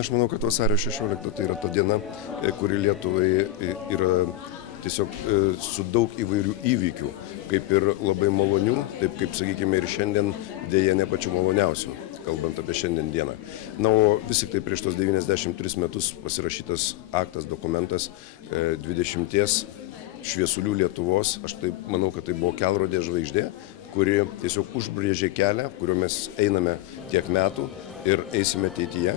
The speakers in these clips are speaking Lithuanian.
Aš manau, kad vasario 16 tai yra ta diena, kuri Lietuvai yra tiesiog su daug įvairių įvykių, kaip ir labai malonių, taip kaip, sakykime, ir šiandien dėja ne pačių maloniausių, kalbant apie šiandien dieną. Na, o vis tik tai prieš tos 93 metus pasirašytas aktas, dokumentas 20 šviesulių Lietuvos, aš taip manau, kad tai buvo kelrodė žvaigždė, kuri tiesiog užbrėžė kelią, kuriuo mes einame tiek metų ir eisime ateityje,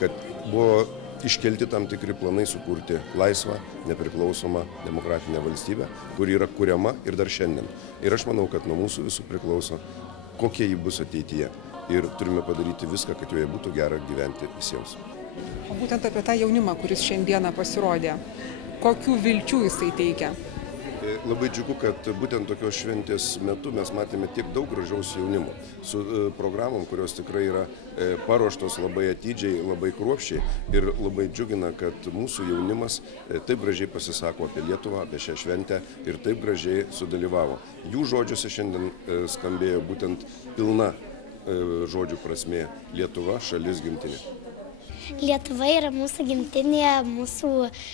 kad buvo iškelti tam tikri planai sukurti laisvą, nepriklausomą demokratinę valstybę, kuri yra kuriama ir dar šiandien. Ir aš manau, kad nuo mūsų visų priklauso, kokie ji bus ateityje. Ir turime padaryti viską, kad joje būtų gera gyventi visiems. O būtent apie tą jaunimą, kuris šiandieną pasirodė, kokių vilčių jisai teikia? Labai džiugu, kad būtent tokios šventės metu mes matėme tiek daug gražaus jaunimo su programom, kurios tikrai yra paruoštos labai atidžiai, labai kruopščiai ir labai džiugina, kad mūsų jaunimas taip gražiai pasisako apie Lietuvą, apie šią šventę ir taip gražiai sudalyvavo. Jų žodžiuose šiandien skambėjo būtent pilna žodžių prasmė Lietuva, šalis, gimtinė. Lietuva yra mūsų gimtinė, mūsų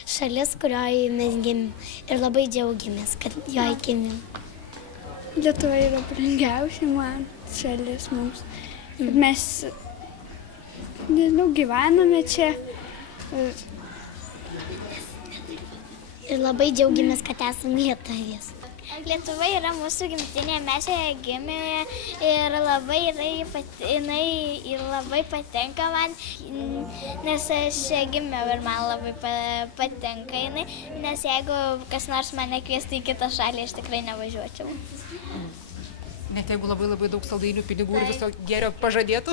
šalis, kurioje mes gimėm ir labai džiaugiamės, kad joje gimėm. Lietuva yra brangiausia man šalis mums. Mes, nežinau, gyvename čia. Ir labai džiaugiamės, kad esame lietuvės. Lietuva yra mūsų gimtinė, mes joje gimėme ir jinai labai patinka man, nes aš gimiau ir man labai patinka jinai, nes jeigu kas nors mane kviestų į kitą šalį, aš tikrai nevažiuočiau. Net jeigu labai daug saldainių, pinigų ir viso gėrio pažadėtų?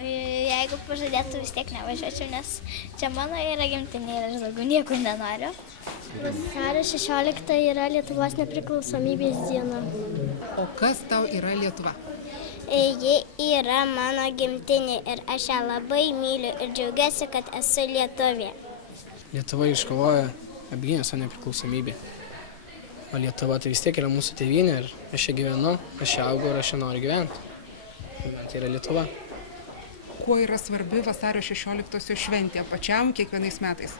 Jeigu pažadėtų, vis tiek nevažiuočiau, nes čia mano yra gimtinė ir aš daugiau nieko nenoriu. Vasario 16 yra Lietuvos nepriklausomybės diena. O kas tau yra Lietuva? Ji yra mano gimtinė ir aš ją labai myliu ir džiaugiuosi, kad esu lietuvė. Lietuva iškovojo, apgynė savo nepriklausomybę. O Lietuva tai vis tiek yra mūsų tėvynė ir aš čia gyvenu, aš čia augau ir aš čia noriu gyventi. Tai yra Lietuva. Kuo yra svarbi vasario 16-osios šventė pačiam kiekvienais metais?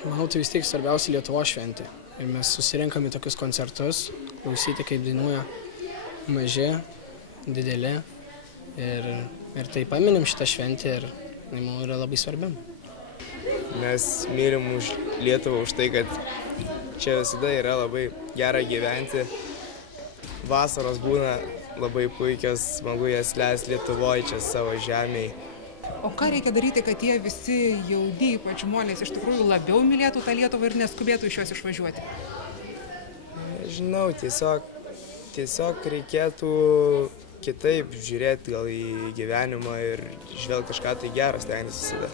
Manau, tai vis tiek svarbiausia Lietuvos šventė. Ir mes susirenkame tokius koncertus, klausyti, kaip dainuoja maži, dideli. Ir tai paminim šitą šventę ir, manau, yra labai svarbi. Mes mylim Lietuvą už tai, kad čia visada yra labai gera gyventi. Vasaros būna labai puikios, smagu jas leisti Lietuvoje, čia savo žemėje. O ką reikia daryti, kad tie visi jauni, ypač žmonės, iš tikrųjų labiau mylėtų tą Lietuvą ir neskubėtų iš jos išvažiuoti? Nežinau, tiesiog reikėtų kitaip žiūrėti gal į gyvenimą ir žvelgti kažką tai geras stengtis visada.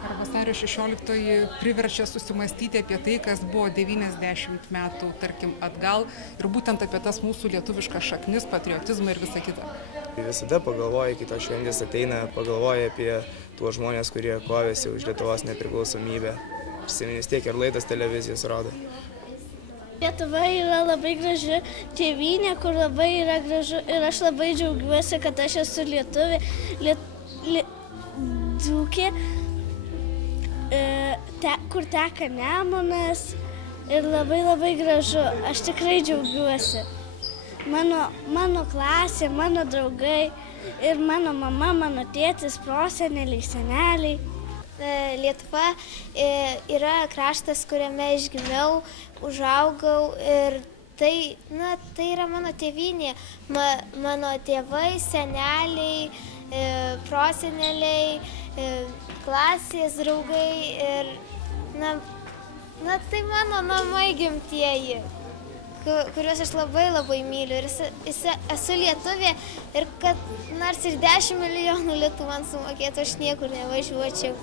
Ar vasario 16-oji priverčia susimastyti apie tai, kas buvo 90 metų, tarkim, atgal ir būtent apie tas mūsų lietuviškas šaknis, patriotizmą ir visą kitą? Visada pagalvoji, kai tos šventės ateina, pagalvoji apie tuos žmonės, kurie kovėsi už Lietuvos nepriklausomybę. Vis tiek ir laidas televizijos rodo. Lietuva yra labai graži tėvynė, kur labai yra gražu ir aš labai džiaugiuosi, kad aš esu lietuvė, dzūkė. Kur teka Nemunas ir labai gražu. Aš tikrai džiaugiuosi. Mano klasė, mano draugai ir mano mama, mano tėtis, proseneliai, seneliai. Lietuva yra kraštas, kuriame aš gimiau, užaugau ir tai yra mano tėvynė. Mano tėvai, seneliai, proseneliai, klasės draugai ir tai mano namai gimtieji, kuriuos aš labai myliu ir esu lietuvė ir kad nors ir 10 milijonų litų man sumokėtų, aš niekur nevažiuočiau.